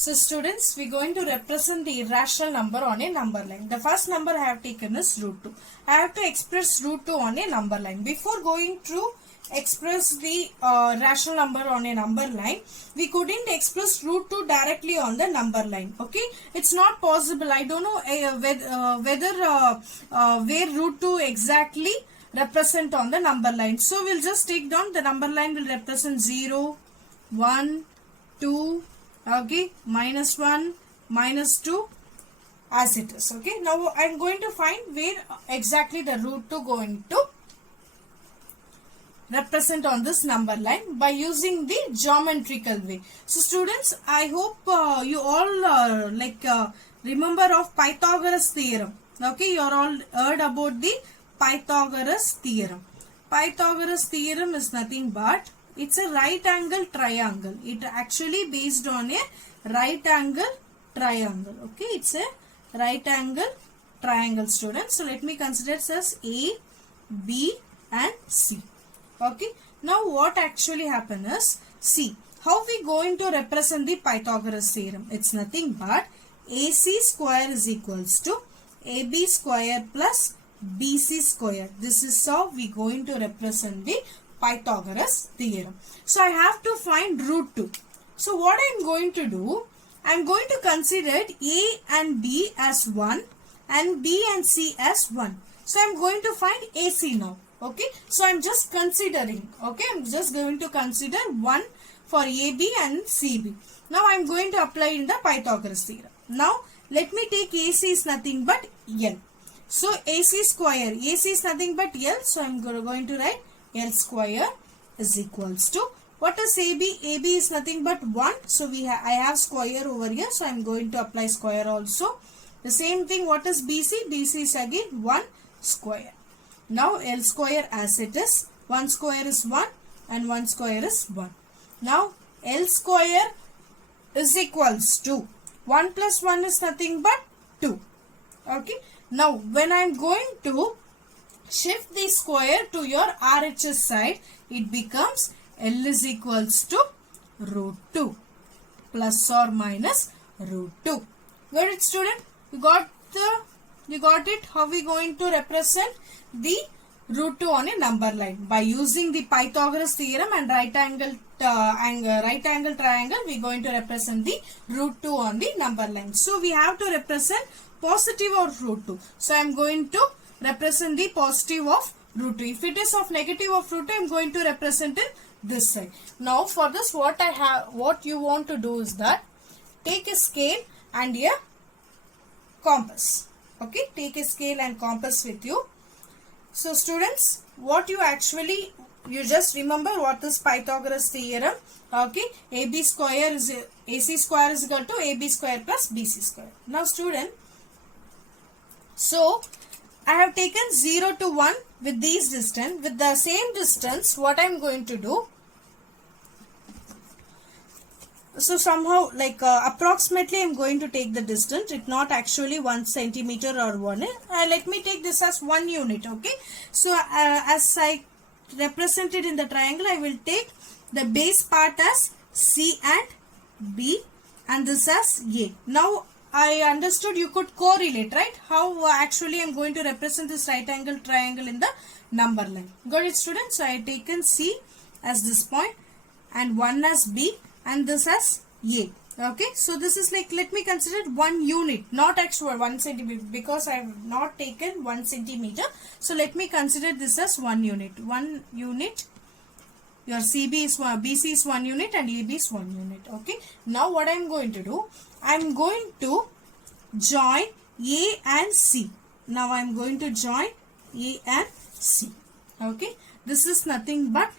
So students, we're going to represent the irrational number on a number line. The first number I have taken is root 2. I have to express root 2 on a number line. Before going to express the rational number on a number line, we couldn't express root 2 directly on the number line. Okay, it's not possible. I don't know where root 2 exactly represent on the number line. So we'll just take down the number line will represent 0, 1, 2, okay, minus 1, minus 2 as it is. Okay, now I'm going to find where exactly the root 2 going to represent on this number line by using the geometrical way. So students, I hope you all remember of Pythagoras theorem. Okay, you are all heard about the Pythagoras theorem. Pythagoras theorem is nothing but it's a right angle triangle. It actually based on a right angle triangle. Okay, it's a right angle triangle, students. So let me consider it as A, B and C. Okay, now what actually happen is, see how we going to represent the Pythagoras theorem. It's nothing but AC square is equals to AB square plus BC square. This is how we going to represent the Pythagoras theorem. So I have to find root 2. So what I am going to do, I am going to consider A and B as 1 and B and C as 1. So I am going to find AC now. Okay, so I am just considering. Okay, I am just going to consider 1 for AB and CB. Now I am going to apply in the Pythagoras theorem. Now let me take AC is nothing but L. So AC square, AC is nothing but L. So I am going to write L square is equals to, what is AB? AB is nothing but 1. So I have square over here. So I am going to apply square also. The same thing, what is BC? BC is again 1 square. Now L square as it is, 1 square is 1 and 1 square is 1. Now L square is equals to 1 plus 1 is nothing but 2. Okay. Now when I am going to shift the square to your RHS side, it becomes L is equals to root 2 plus or minus root 2. Got it, student? You got it? How we going to represent the root 2 on a number line? By using the Pythagoras theorem and right angle triangle, we are going to represent the root 2 on the number line. So we have to represent positive of root 2. So I am going to represent the positive of root 2. If it is of negative of root 2, I am going to represent it this side. Now for this, what you want to do is that take a scale and a compass. Okay, take a scale and compass with you. So students, you just remember what is Pythagoras theorem. Okay, AC square is equal to AB square plus BC square. Now student, so I have taken 0 to 1 with these distance. With the same distance, what I am going to do, so somehow approximately I am going to take the distance. It's not actually 1 centimeter or 1. Let me take this as 1 unit. Okay. So as I represented in the triangle, I will take the base part as C and B and this as A. Now I understood you could correlate, right? How actually I am going to represent this right angle triangle in the number line. Got it, students? So I have taken C as this point and 1 as B and this as A. Okay, so this is let me consider 1 unit, not actual 1 centimeter, because I have not taken 1 centimeter. So let me consider this as 1 unit. 1 unit. Your CB is BC is 1 unit and AB is 1 unit. Okay. Now what I am going to do, I am going to join A and C. Now I am going to join A and C. Okay. This is nothing but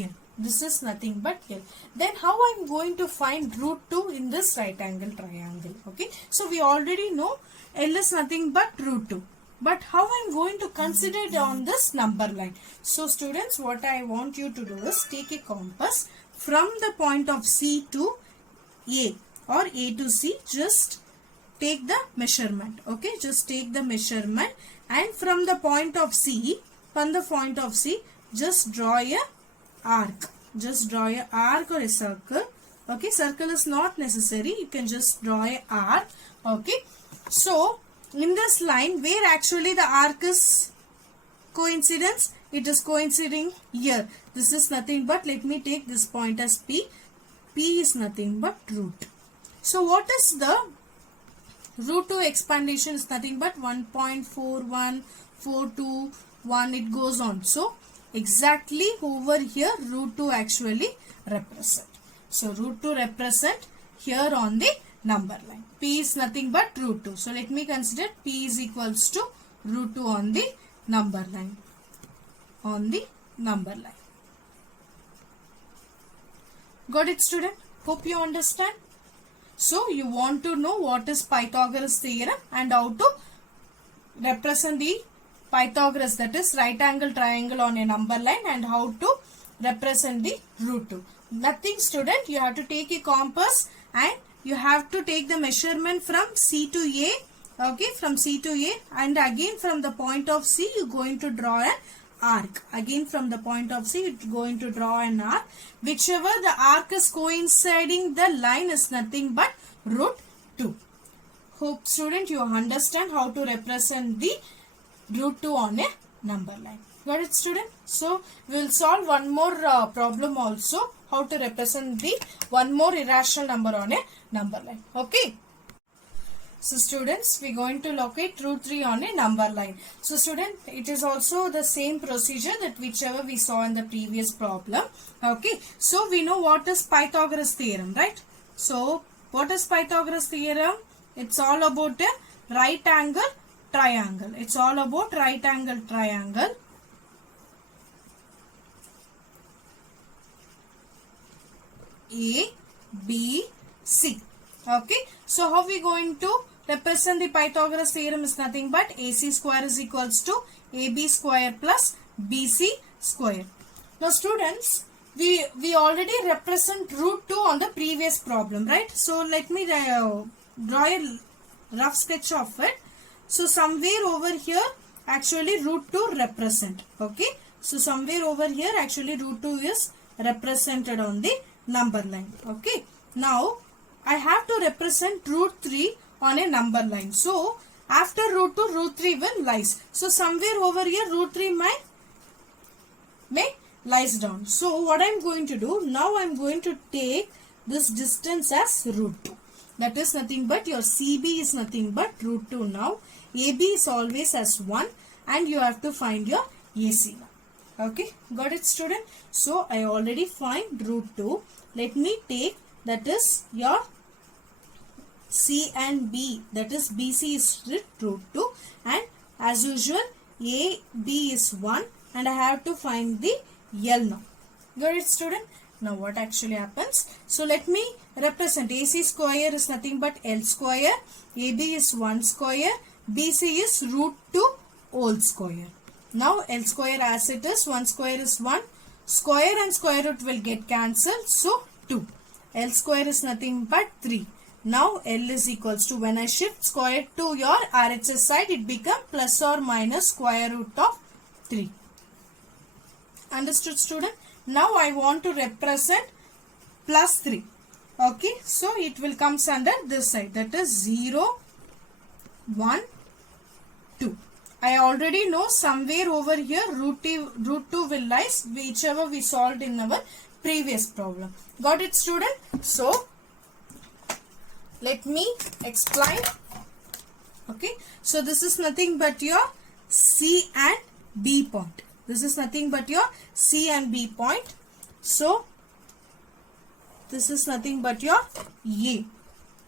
L. This is nothing but L. Then how I am going to find root 2 in this right angle triangle? Okay. So we already know L is nothing but root 2. But how I am going to consider it on this number line? So students, what I want you to do is take a compass from the point of C to A or A to C. Just take the measurement. Okay, just take the measurement and from the point of C, just draw a arc. Just draw a arc or a circle Okay, circle is not necessary. You can just draw a arc. Okay, so in this line where actually the arc is coincidence, it is coinciding here. This is nothing but, let me take this point as P. P is nothing but root. So what is the root 2 expandation? Is nothing but 1.41421, it goes on. So exactly over here root 2 actually represent. So root 2 represent here on the number line. P is nothing but root 2. So let me consider P is equals to root 2 on the number line. On the number line. Got it, student? Hope you understand. So you want to know what is Pythagoras theorem and how to represent the Pythagoras, that is right angle triangle on a number line, and how to represent the root 2. Nothing, student, you have to take a compass and you have to take the measurement from C to A. Okay, from C to A, and again from the point of C you are going to draw an arc. Again from the point of C you are going to draw an arc. Whichever the arc is coinciding the line is nothing but root 2. Hope, student, you understand how to represent the root 2 on a number line. Got it, student? So we will solve one more problem also, how to represent the one more irrational number on a number line. Okay. So students, we are going to locate root 3 on a number line. So student, it is also the same procedure that whichever we saw in the previous problem. Okay. So we know what is Pythagoras theorem, right? So what is Pythagoras theorem? It's all about a right angle triangle. It's all about right angle triangle. A, B, C. Okay. So how we going to represent the Pythagoras theorem is nothing but AC square is equals to AB square plus BC square. Now students, we already represent root 2 on the previous problem, right? So let me draw a rough sketch of it. So somewhere over here actually root 2 represent. Okay. So somewhere over here actually root 2 is represented on the number line. Okay. Now I have to represent root 3 on a number line. So after root 2, root 3 will lies. So somewhere over here root 3 may lies down. So what I am going to do, now I am going to take this distance as root 2. That is nothing but your CB is nothing but root 2 now. AB is always as 1 and you have to find your AC now. Okay, got it, student? So I already find root 2. Let me take, that is your C and B, that is BC is root 2, and as usual AB is 1 and I have to find the L now. Got it, student? Now what actually happens? So let me represent AC square is nothing but L square, AB is 1 square, BC is root 2 whole square. Now L square as it is, 1 square is 1, square and square root will get cancelled, so 2. L square is nothing but 3. Now L is equals to, when I shift square to your RHS side, it becomes plus or minus square root of 3. Understood, student? Now I want to represent plus 3. Okay, so it will comes under this side, that is 0, 1, 2. I already know somewhere over here root 2 will lies, whichever we solved in our previous problem. Got it, student? So let me explain. Okay, so this is nothing but your C and B point. This is nothing but your C and B point. So this is nothing but your A.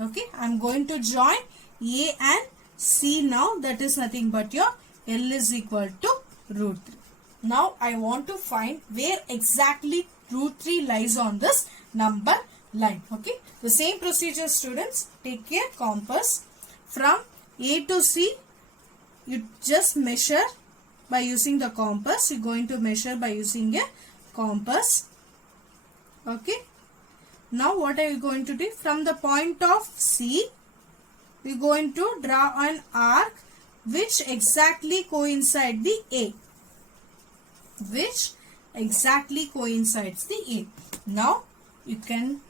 Okay, I am going to join A and C now. That is nothing but your L is equal to root 3. Now I want to find where exactly root 3 lies on this number line. Okay, the same procedure, students. Take a compass from A to C. You just measure by using the compass. You are going to measure by using a compass. Okay. Now what are you going to do? From the point of C, we are going to draw an arc which exactly coincides the A. Which exactly coincides the A. Now you can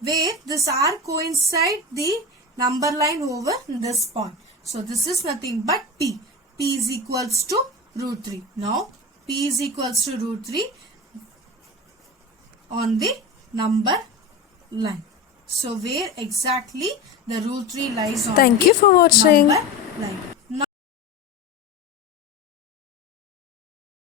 where this R coincide the number line over this point. So this is nothing but P. P is equals to root 3. Now P is equals to root 3 on the number line. So where exactly the root 3 lies on Thank the you for watching. number line.